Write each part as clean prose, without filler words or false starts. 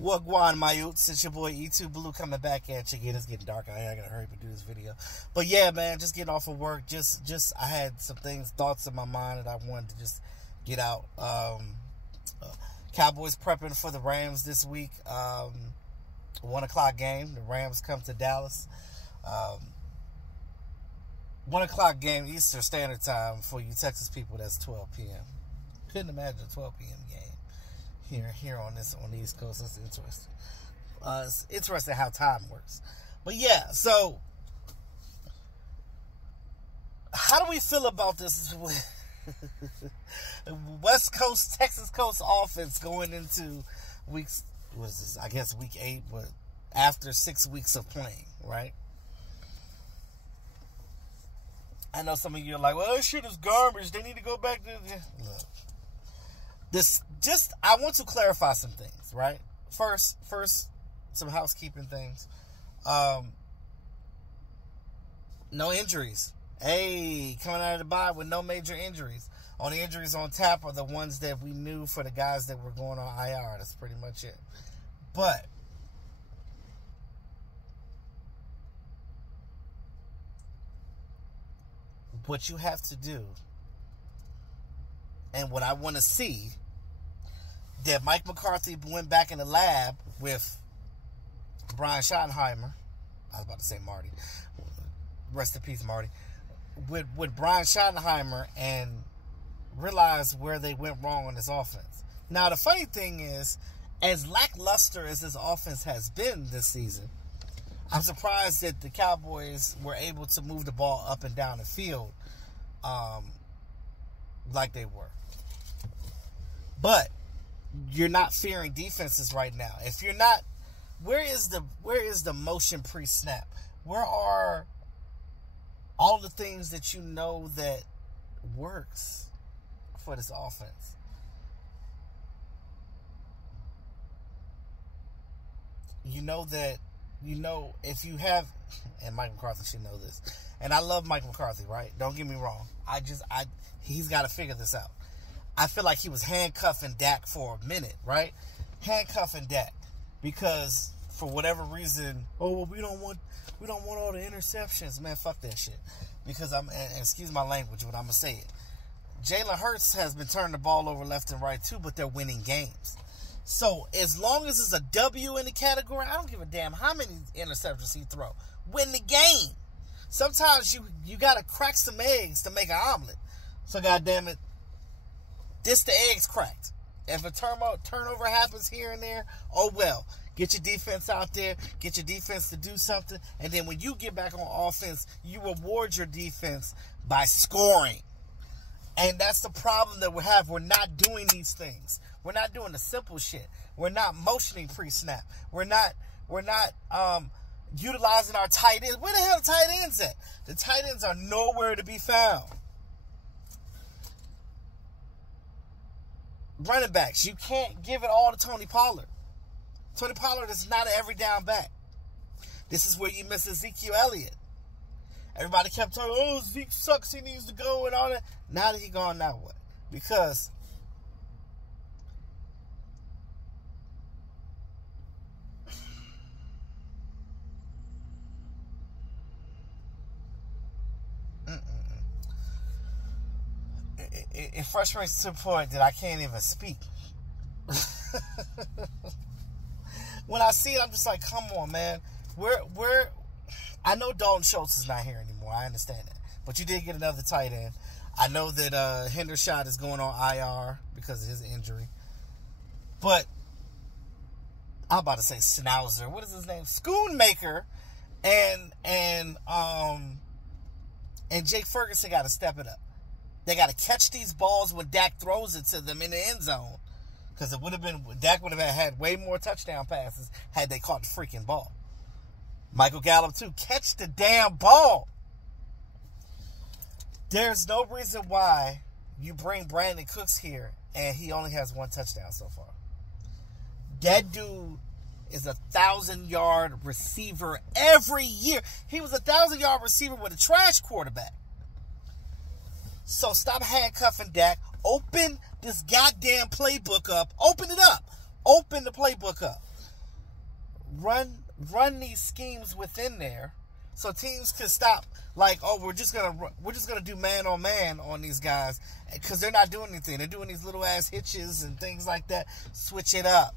Wagwan Mayutes, it's your boy E2 Blue coming back at you again. It's getting dark out here. I gotta hurry up and do this video. But yeah, man, just getting off of work. Just I had some thoughts in my mind that I wanted to just get out. Cowboys prepping for the Rams this week. 1 o'clock game. The Rams come to Dallas. 1 o'clock game, Eastern Standard Time for you Texas people. That's 12 p.m. Couldn't imagine a 12 p.m. game here on the East Coast. That's interesting. It's interesting how time works. But yeah, so how do we feel about this West Coast, Texas Coast offense going into weeks? What is this? I guess week 8, but after 6 weeks of playing, right? I know some of you are like, well, this shit is garbage. They need to go back to... Look. I want to clarify some things, right? First, some housekeeping things. No injuries. Hey, coming out of the bye with no major injuries. Only injuries on tap are the ones that we knew for the guys that were going on IR. That's pretty much it. But what you have to do, and what I want to see, that Mike McCarthy went back in the lab with Brian Schottenheimer. I was about to say Marty. Rest in peace, Marty. With Brian Schottenheimer and realized where they went wrong on this offense. Now, the funny thing is, as lackluster as this offense has been this season, I'm surprised that the Cowboys were able to move the ball up and down the field like they were. But you're not fearing defenses right now. If you're not, where is the motion pre-snap? Where are all the things that you know that works for this offense? If you have, and Mike McCarthy should know this, and I love Mike McCarthy, right? Don't get me wrong. He's got to figure this out. I feel like he was handcuffing Dak for a minute, right? Handcuffing Dak because for whatever reason, we don't want all the interceptions, man. Fuck that shit. Because and excuse my language, but I'm gonna say it. Jalen Hurts has been turning the ball over left and right too, but they're winning games. So as long as it's a W in the category, I don't give a damn how many interceptions he throw. Win the game. Sometimes you gotta crack some eggs to make an omelet. So goddamn it, the eggs cracked. If a turnover happens here and there, oh well. Get your defense out there. Get your defense to do something. And then when you get back on offense, you reward your defense by scoring. And that's the problem that we have. We're not doing these things. We're not doing the simple shit. We're not motioning pre-snap. We're not utilizing our tight ends. Where the hell are the tight ends at? The tight ends are nowhere to be found. Running backs, you can't give it all to Tony Pollard. Tony Pollard is not an every down back. This is where you miss Ezekiel Elliott. Everybody kept talking, oh, Zeke sucks, he needs to go and all that. Now that he's gone, now what? Because it frustrates to the point that I can't even speak. When I see it, I'm just like, come on, man. I know Dalton Schultz is not here anymore. I understand that. But you did get another tight end. I know that Hendershot is going on IR because of his injury. But I'm about to say Schnauzer. What is his name? Schoonmaker and Jake Ferguson got to step it up. They got to catch these balls when Dak throws it to them in the end zone. Because Dak would have had way more touchdown passes had they caught the freaking ball. Michael Gallup, too. Catch the damn ball. There's no reason why you bring Brandon Cooks here and he only has 1 touchdown so far. That dude is a 1,000-yard receiver every year. He was a 1,000-yard receiver with a trash quarterback. So stop handcuffing Dak. Open this goddamn playbook up. Open it up. Open the playbook up. run these schemes within there, so teams can stop. Like, oh, we're just gonna do man on man on these guys because they're not doing anything. They're doing these little ass hitches and things like that. Switch it up.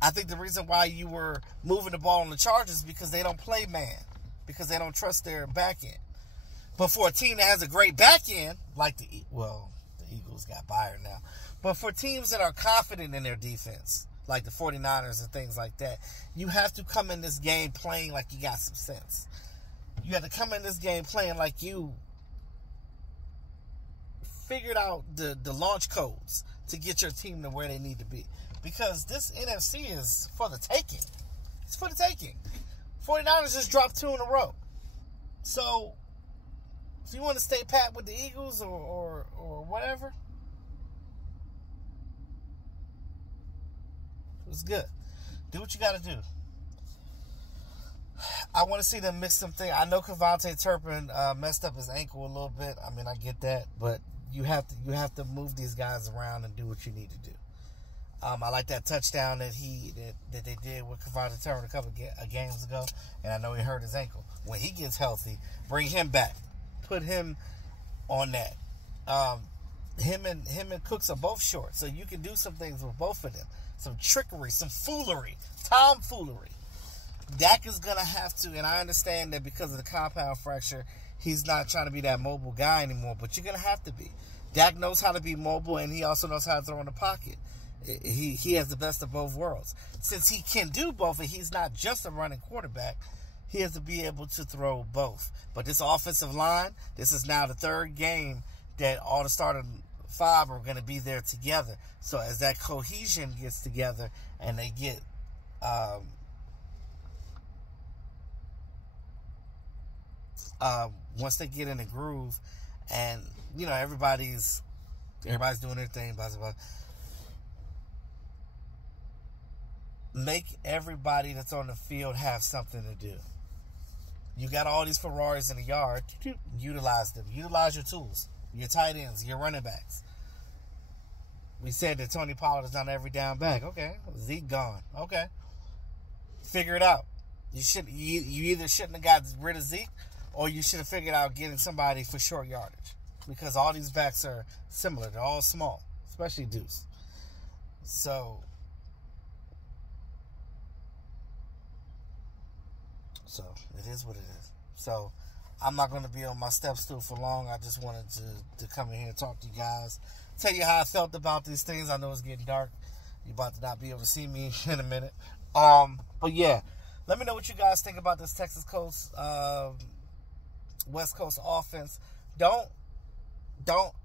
I think the reason why you were moving the ball on the Chargers is because they don't play man, because they don't trust their back end. But for a team that has a great back end, like the Eagles got Byron now, but for teams that are confident in their defense, like the 49ers and things like that, you have to come in this game playing like you got some sense. You have to come in this game playing like you figured out the launch codes to get your team to where they need to be. Because this NFC is for the taking. It's for the taking. 49ers just dropped 2 in a row. So, if you want to stay pat with the Eagles or whatever, it's good. Do what you got to do. I want to see them mix some things. I know Kevontae Turpin messed up his ankle a little bit. I mean, I get that, but you have to move these guys around and do what you need to do. I like that touchdown that they did with Kevontae Turpin a couple of games ago, and I know he hurt his ankle. When he gets healthy, bring him back, put him on that. Him and Cooks are both short, so you can do some things with both of them. Some trickery, some foolery, tomfoolery. Dak is going to have to, and I understand that because of the compound fracture, he's not trying to be that mobile guy anymore, but you're going to have to be. Dak knows how to be mobile, and he also knows how to throw in the pocket. He has the best of both worlds. Since he can do both, and he's not just a running quarterback, he has to be able to throw both. But this offensive line, this is now the third game that all the starting 5 are going to be there together. So as that cohesion gets together and they get once they get in the groove, and you know everybody's doing their thing, blah, blah, blah. Make everybody that's on the field have something to do. You got all these Ferraris in the yard. Utilize them. Utilize your tools. Your tight ends. Your running backs. We said that Tony Pollard is not every down back. Okay. Zeke gone. Okay. Figure it out. You either shouldn't have got rid of Zeke, or you should have figured out getting somebody for short yardage. Because all these backs are similar. They're all small. Especially Deuce. So it is what it is. So I'm not going to be on my step stool for long. I just wanted to come in here and talk to you guys. Tell you how I felt about these things. I know it's getting dark. You're about to not be able to see me in a minute. But yeah, let me know what you guys think about this Texas Coast, West Coast offense. Don't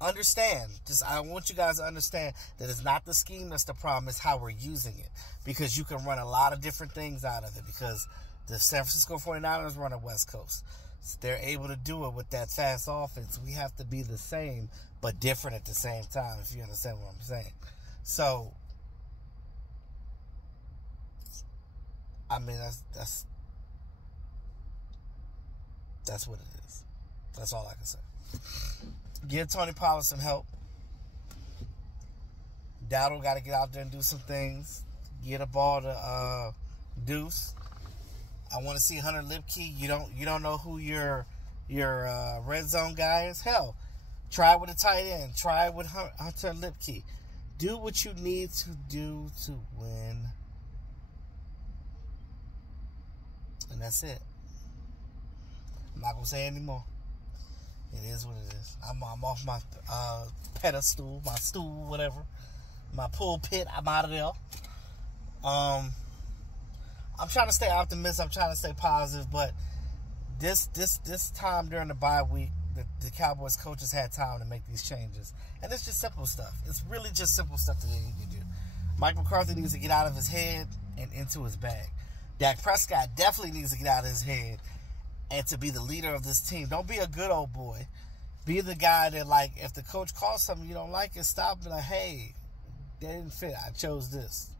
understand. I want you guys to understand that it's not the scheme that's the problem. It's how we're using it. Because you can run a lot of different things out of it. Because the San Francisco 49ers run a West Coast. So they're able to do it with that fast offense. We have to be the same, but different at the same time, if you understand what I'm saying. So, I mean, that's what it is. That's all I can say. Give Tony Pollard some help. Dowdle got to get out there and do some things. Get a ball to Deuce. I want to see Hunter Lipke. You don't know who your red zone guy is. Hell, try with a tight end. Try with Hunter Lipke. Do what you need to do to win, and that's it. I'm not gonna say anymore. It is what it is. I'm off my pedestal, my stool, whatever, my pulpit. I'm out of there. I'm trying to stay optimistic. I'm trying to stay positive, but this time during the bye week, the Cowboys coaches had time to make these changes, and it's just simple stuff. It's really just simple stuff that they need to do. Mike McCarthy needs to get out of his head and into his bag. Dak Prescott definitely needs to get out of his head and to be the leader of this team. Don't be a good old boy. Be the guy that, like, if the coach calls something you don't like it, stop and be like, hey, that didn't fit. I chose this.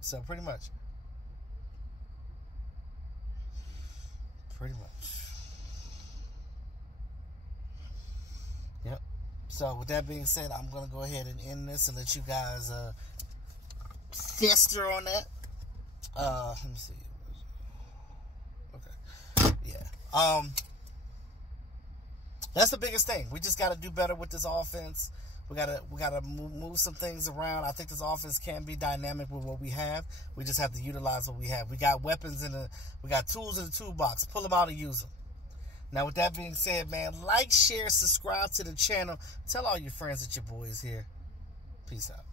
So pretty much. Pretty much. Yep. So with that being said, I'm going to go ahead and end this and let you guys Fister on that. Let me see. Okay. Yeah. That's the biggest thing. We just got to do better with this offense. We gotta move some things around. I think this offense can be dynamic with what we have. We just have to utilize what we have. We got weapons we got tools in the toolbox. Pull them out and use them. Now, with that being said, man, like, share, subscribe to the channel. Tell all your friends that your boy is here. Peace out.